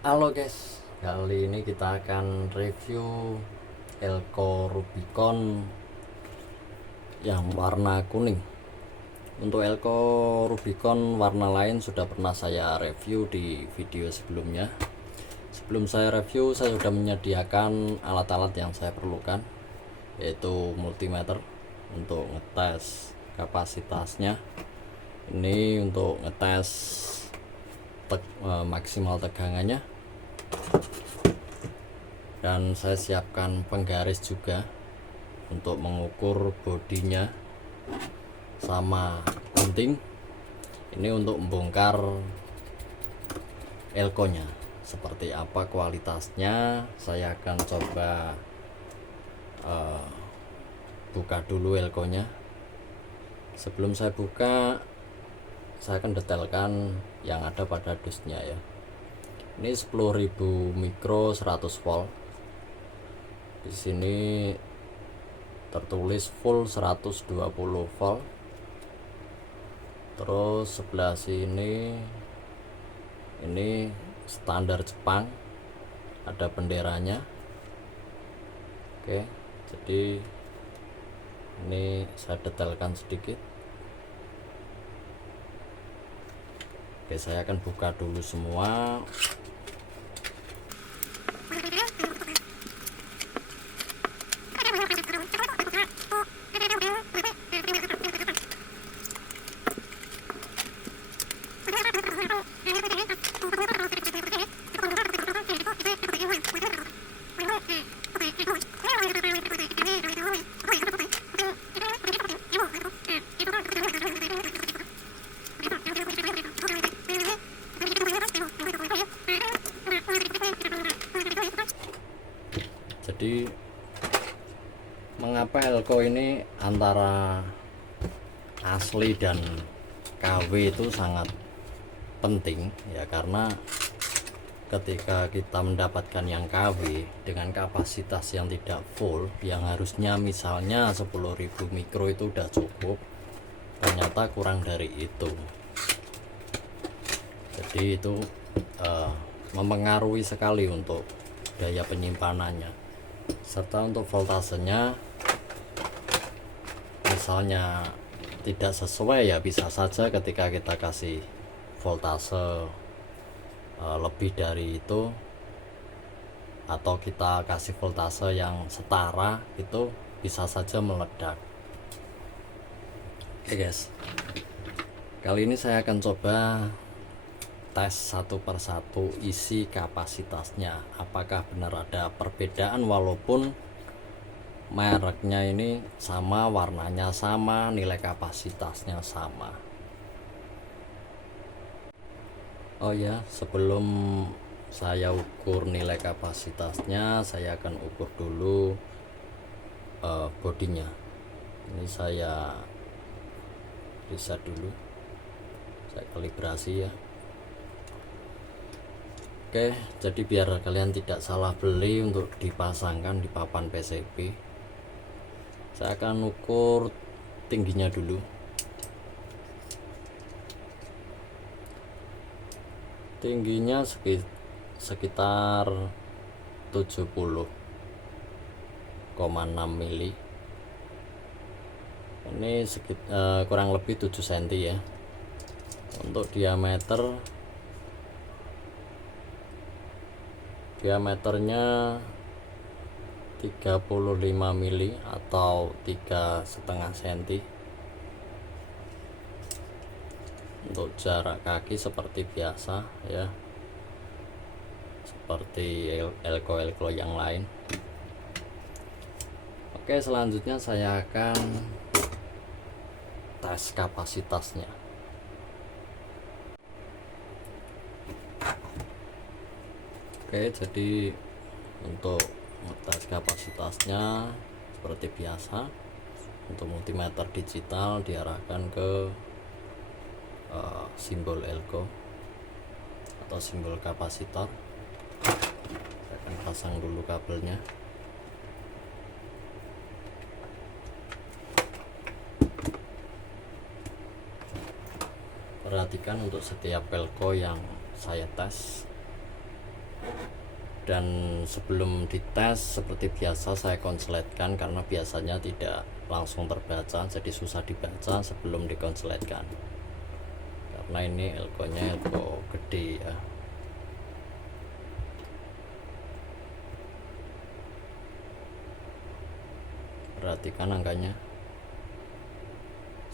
Halo guys, kali ini kita akan review Elko Rubicon yang warna kuning. Untuk Elko Rubicon warna lain sudah pernah saya review di video sebelumnya. Sebelum saya review, saya sudah menyediakan alat-alat yang saya perlukan, yaitu multimeter untuk ngetes kapasitasnya. Ini untuk ngetes maksimal tegangannya, dan saya siapkan penggaris juga untuk mengukur bodinya sama gunting. Ini untuk membongkar elko nya seperti apa kualitasnya. Saya akan coba buka dulu elko nya. Sebelum saya buka, saya akan detailkan yang ada pada dusnya ya. Ini 10.000 mikro 100 volt. Di sini tertulis full 120 volt. Terus sebelah sini ini standar Jepang, ada benderanya. Oke, jadi ini saya detailkan sedikit. Oke, saya akan buka dulu semua. Jadi mengapa elko ini antara asli dan KW itu sangat penting ya, karena ketika kita mendapatkan yang KW dengan kapasitas yang tidak full, yang harusnya misalnya 10.000 mikro itu udah cukup, ternyata kurang dari itu. Jadi itu mempengaruhi sekali untuk daya penyimpanannya, serta untuk voltasenya. Misalnya tidak sesuai ya, bisa saja ketika kita kasih voltase lebih dari itu, atau kita kasih voltase yang setara, itu bisa saja meledak. Oke guys, kali ini saya akan coba tes satu persatu isi kapasitasnya, apakah benar ada perbedaan walaupun mereknya ini sama, warnanya sama, nilai kapasitasnya sama. Oh ya, sebelum saya ukur nilai kapasitasnya, saya akan ukur dulu bodinya. Ini saya riset dulu, saya kalibrasi ya. Oke, jadi biar kalian tidak salah beli untuk dipasangkan di papan PCB, saya akan ukur tingginya dulu. Tingginya sekitar 70,6 mili. Ini kurang lebih 7 cm ya. Untuk diameternya 35 mili atau 3,5 cm. Untuk jarak kaki seperti biasa ya, seperti elko yang lain. Oke, selanjutnya saya akan tes kapasitasnya. Oke, jadi untuk ngetes kapasitasnya seperti biasa, untuk multimeter digital diarahkan ke simbol elko atau simbol kapasitor. Saya akan pasang dulu kabelnya. Perhatikan untuk setiap elko yang saya tes, Dan sebelum dites seperti biasa saya konsletkan, karena biasanya tidak langsung terbaca, jadi susah dibaca sebelum dikonsletkan, karena ini elko-nya elko gede ya. Perhatikan angkanya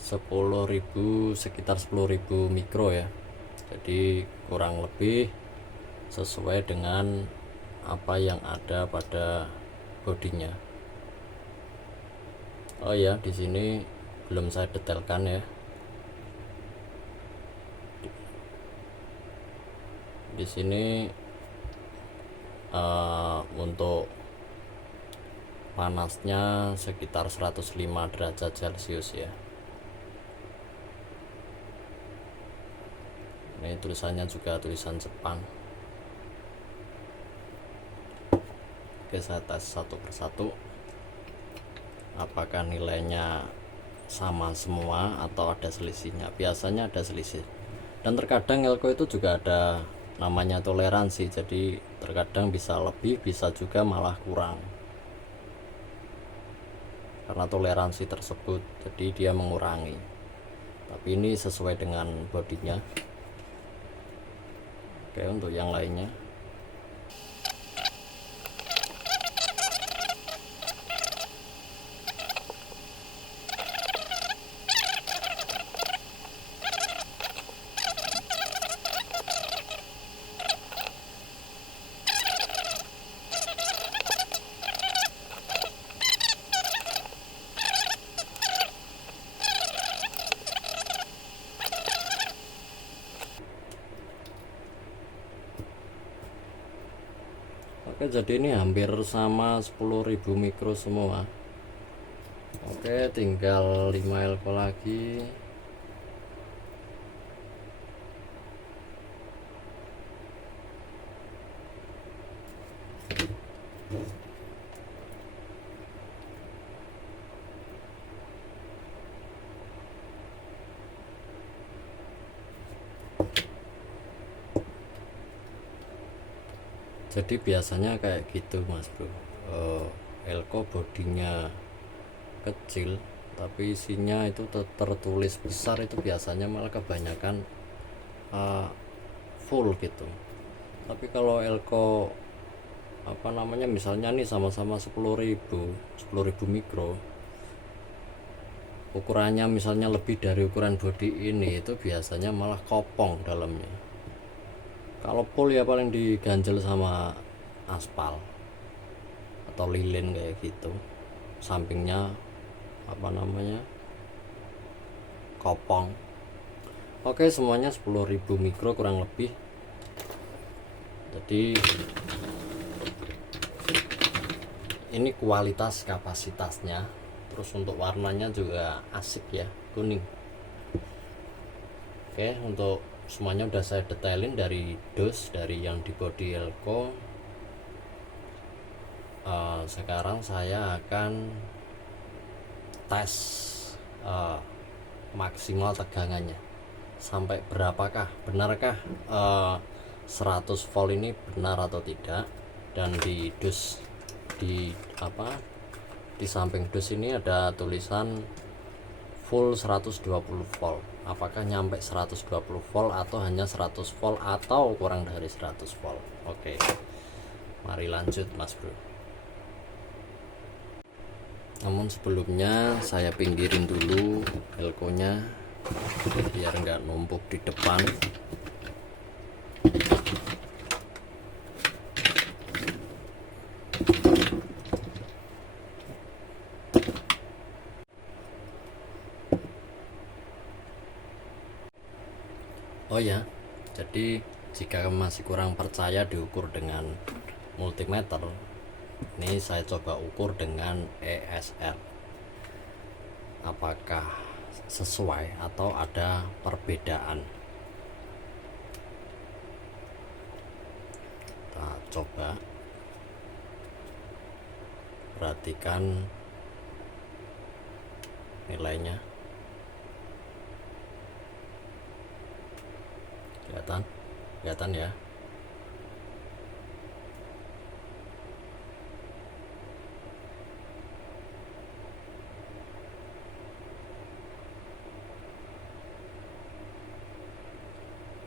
10.000, sekitar 10.000 mikro ya, jadi kurang lebih sesuai dengan apa yang ada pada bodinya. Oh ya, di sini belum saya detailkan ya. Di sini untuk panasnya sekitar 105 derajat Celcius ya. Ini tulisannya juga tulisan Jepang. Oke, saya tes satu persatu apakah nilainya sama semua atau ada selisihnya. Biasanya ada selisih, dan terkadang elko itu juga ada namanya toleransi, jadi terkadang bisa lebih, bisa juga malah kurang karena toleransi tersebut, jadi dia mengurangi. Tapi ini sesuai dengan bodinya. Oke, untuk yang lainnya oke, jadi ini hampir sama 10.000 mikro semua. Oke, tinggal 5 elko lagi. Jadi biasanya kayak gitu mas bro, elko bodinya kecil tapi isinya itu tertulis besar, itu biasanya malah kebanyakan full gitu. Tapi kalau elko apa namanya, misalnya nih sama-sama 10.000 mikro, ukurannya misalnya lebih dari ukuran body ini, itu biasanya malah kopong dalamnya. Kalau full ya paling diganjel sama aspal atau lilin kayak gitu, sampingnya apa namanya kopong. Oke, semuanya 10.000 mikro kurang lebih. Jadi ini kualitas kapasitasnya. Terus untuk warnanya juga asik ya, kuning. Oke, untuk semuanya udah saya detailin dari dos, dari yang di body elko. Sekarang saya akan tes maksimal tegangannya sampai berapakah, benarkah 100 volt ini benar atau tidak. Dan di dus, di samping dus ini ada tulisan full 120 volt. Apakah nyampe 120 volt atau hanya 100 volt atau kurang dari 100 volt. Oke, mari lanjut mas bro. Namun sebelumnya saya pinggirin dulu elko-nya biar nggak numpuk di depan. Oh ya, jadi jika masih kurang percaya diukur dengan multimeter, ini saya coba ukur dengan ESR. Apakah sesuai atau ada perbedaan? Kita coba perhatikan nilainya. Kelihatan ya.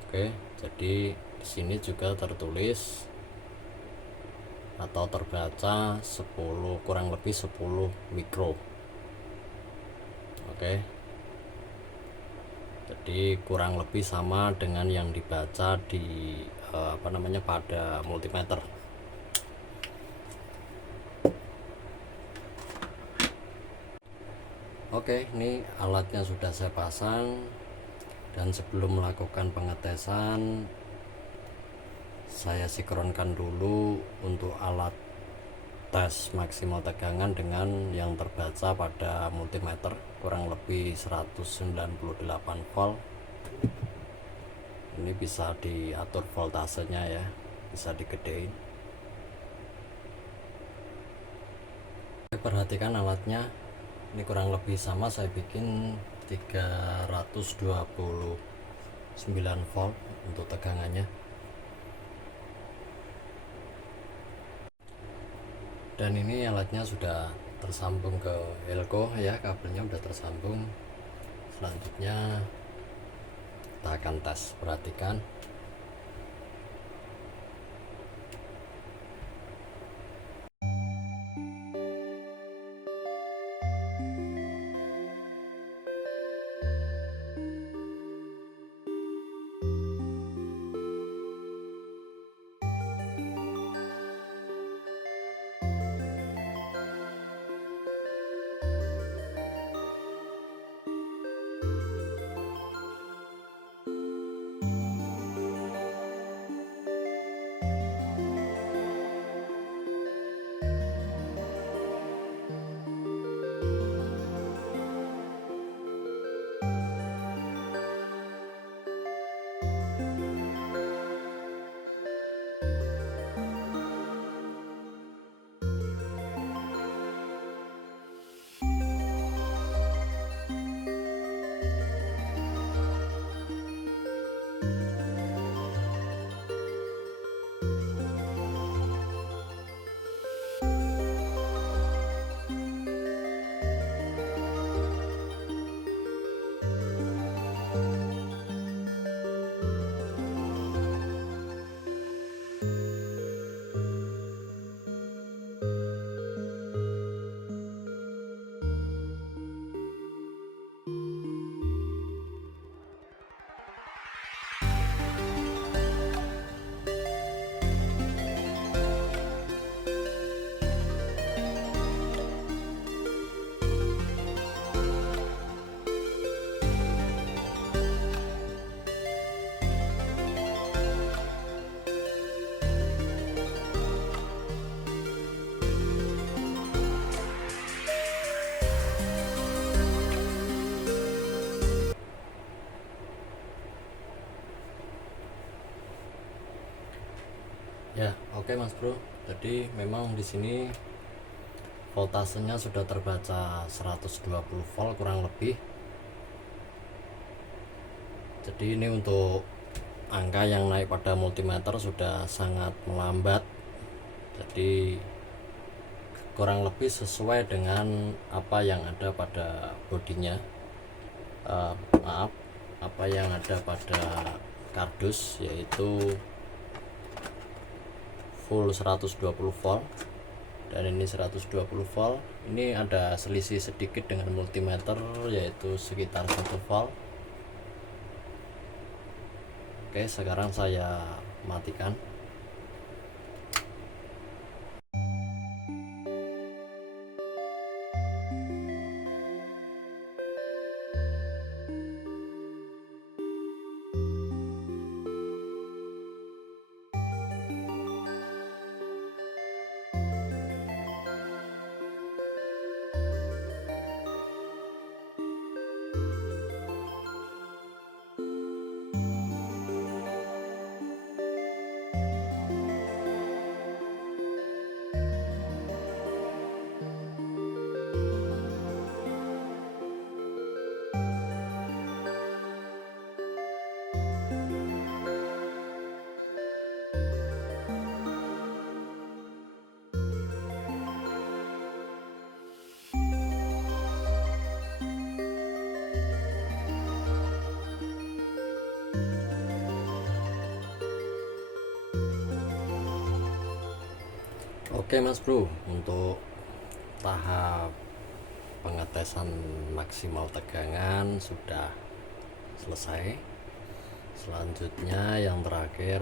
Oke, jadi di sini juga tertulis atau terbaca 10, kurang lebih 10 mikro. Oke, jadi kurang lebih sama dengan yang dibaca di pada multimeter. Oke, ini alatnya sudah saya pasang, dan sebelum melakukan pengetesan saya sinkronkan dulu untuk alat tes maksimal tegangan dengan yang terbaca pada multimeter, kurang lebih 198 volt. Ini bisa diatur voltasenya ya, bisa digedein. Perhatikan alatnya, ini kurang lebih sama, saya bikin 329 volt untuk tegangannya. Dan ini alatnya sudah tersambung ke elko ya, kabelnya sudah tersambung. Selanjutnya kita akan tes, perhatikan. Ya, oke Mas Bro. Jadi memang di sini voltasenya sudah terbaca 120 volt kurang lebih. Jadi ini untuk angka yang naik pada multimeter sudah sangat melambat. Jadi kurang lebih sesuai dengan apa yang ada pada bodinya. Maaf, apa yang ada pada kardus, yaitu full 120 volt, dan ini 120 volt. Ini ada selisih sedikit dengan multimeter, yaitu sekitar 1 volt. Oke, sekarang saya matikan. Oke Mas Bro, untuk tahap pengetesan maksimal tegangan sudah selesai. Selanjutnya yang terakhir,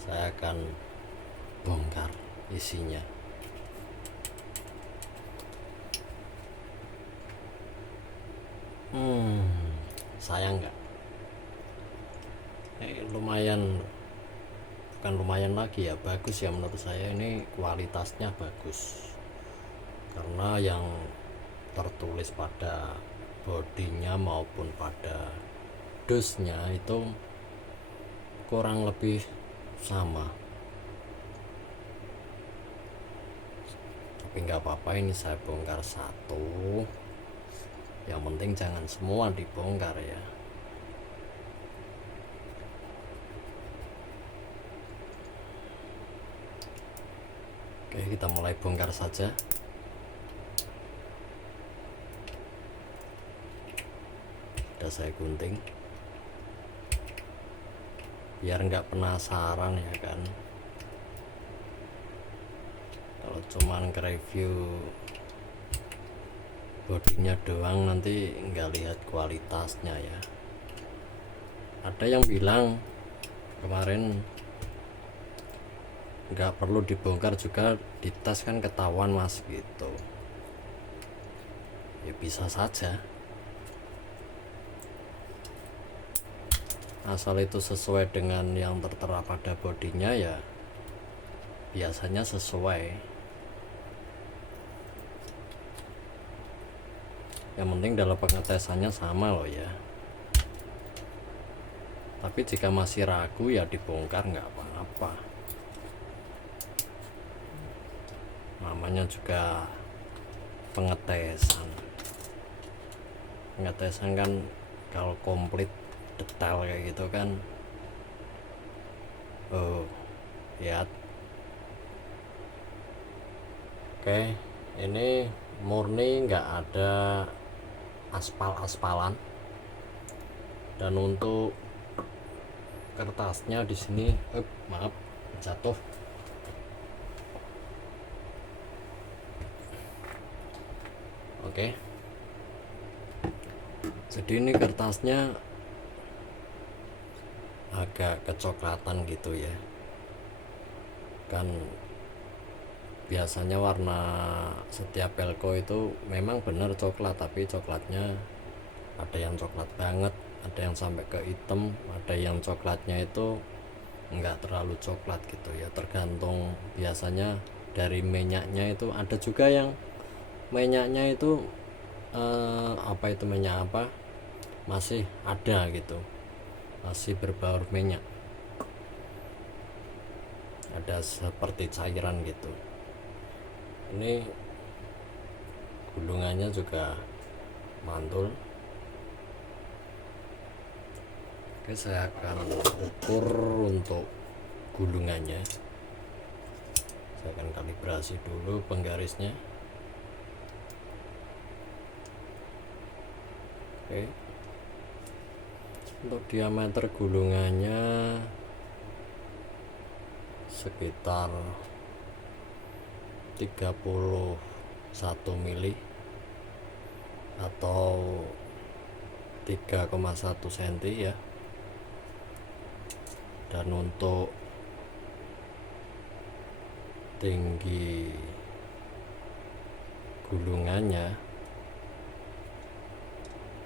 saya akan bongkar isinya. Sayang nggak? Lumayan, bukan lumayan lagi ya, bagus ya menurut saya. Ini kualitasnya bagus karena yang tertulis pada bodinya maupun pada dosnya itu kurang lebih sama. Tapi nggak apa-apa, ini saya bongkar satu. Yang penting jangan semua dibongkar ya. Oke, kita mulai bongkar saja. Sudah saya gunting biar nggak penasaran ya kan. Kalau cuman nge-review bodinya doang nanti nggak lihat kualitasnya ya. Ada yang bilang kemarin nggak perlu dibongkar juga, dites kan ketahuan mas gitu. Ya bisa saja, asal itu sesuai dengan yang tertera pada bodinya ya biasanya sesuai. Yang penting dalam pengetesannya sama loh ya. Tapi jika masih ragu ya dibongkar, nggak apa-apa. Namanya juga pengetesan. Pengetesan kan kalau komplit detail kayak gitu kan, lihat. Oke, ini murni nggak ada aspal-aspalan. Dan untuk kertasnya di sini, maaf jatuh. Oke. Jadi ini kertasnya agak kecoklatan gitu ya. Kan biasanya warna setiap pelko itu memang benar coklat, tapi coklatnya ada yang coklat banget, ada yang sampai ke hitam, ada yang coklatnya itu enggak terlalu coklat gitu ya, tergantung biasanya dari minyaknya. Itu ada juga yang minyaknya itu apa itu minyak apa, masih ada gitu, masih berbaur minyak, ada seperti cairan gitu. Ini gulungannya juga mantul. Oke, saya akan ukur untuk gulungannya. Saya akan kalibrasi dulu penggarisnya. Oke, untuk diameter gulungannya sekitar 31 mili atau 3,1 cm ya. Dan untuk tinggi gulungannya,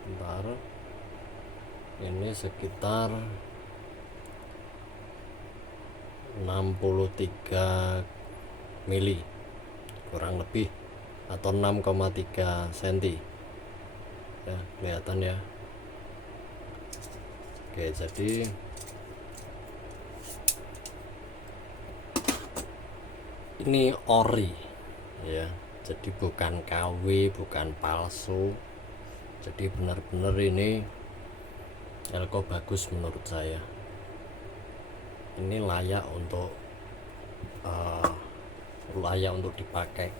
bentar, ini sekitar 63 mili kurang lebih, atau 6,3 cm ya, kelihatan ya. Oke, jadi ini ori ya, jadi bukan KW, bukan palsu. Jadi benar-benar ini elko bagus menurut saya. Ini layak untuk dipakai.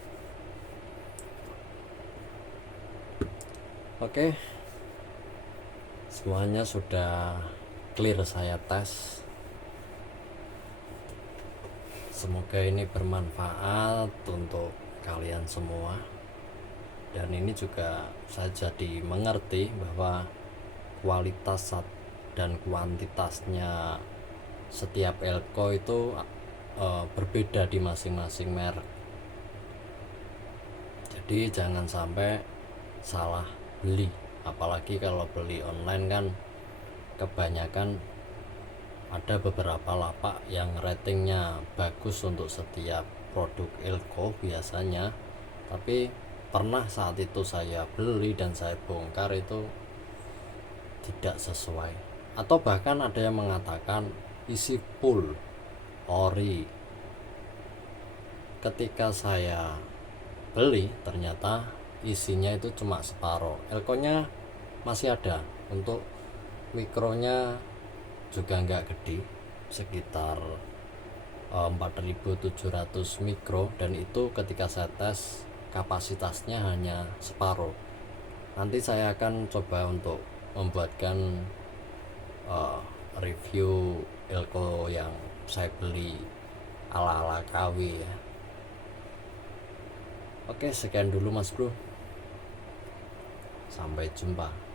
Oke, semuanya sudah clear, saya tes. Semoga ini bermanfaat untuk kalian semua, dan ini juga saya jadi mengerti bahwa kualitas dan kuantitasnya setiap elko itu berbeda di masing-masing merek. Jadi jangan sampai salah beli, apalagi kalau beli online kan kebanyakan ada beberapa lapak yang ratingnya bagus untuk setiap produk elko biasanya, tapi pernah saat itu saya beli dan saya bongkar itu tidak sesuai, atau bahkan ada yang mengatakan isi full ori. Ketika saya beli ternyata isinya itu cuma separuh, elkonya masih ada, untuk mikronya juga nggak gede, sekitar 4700 mikro, dan itu ketika saya tes kapasitasnya hanya separuh. Nanti saya akan coba untuk membuatkan review elko yang saya beli ala-ala KW ya. Oke, sekian dulu Mas Bro, sampai jumpa.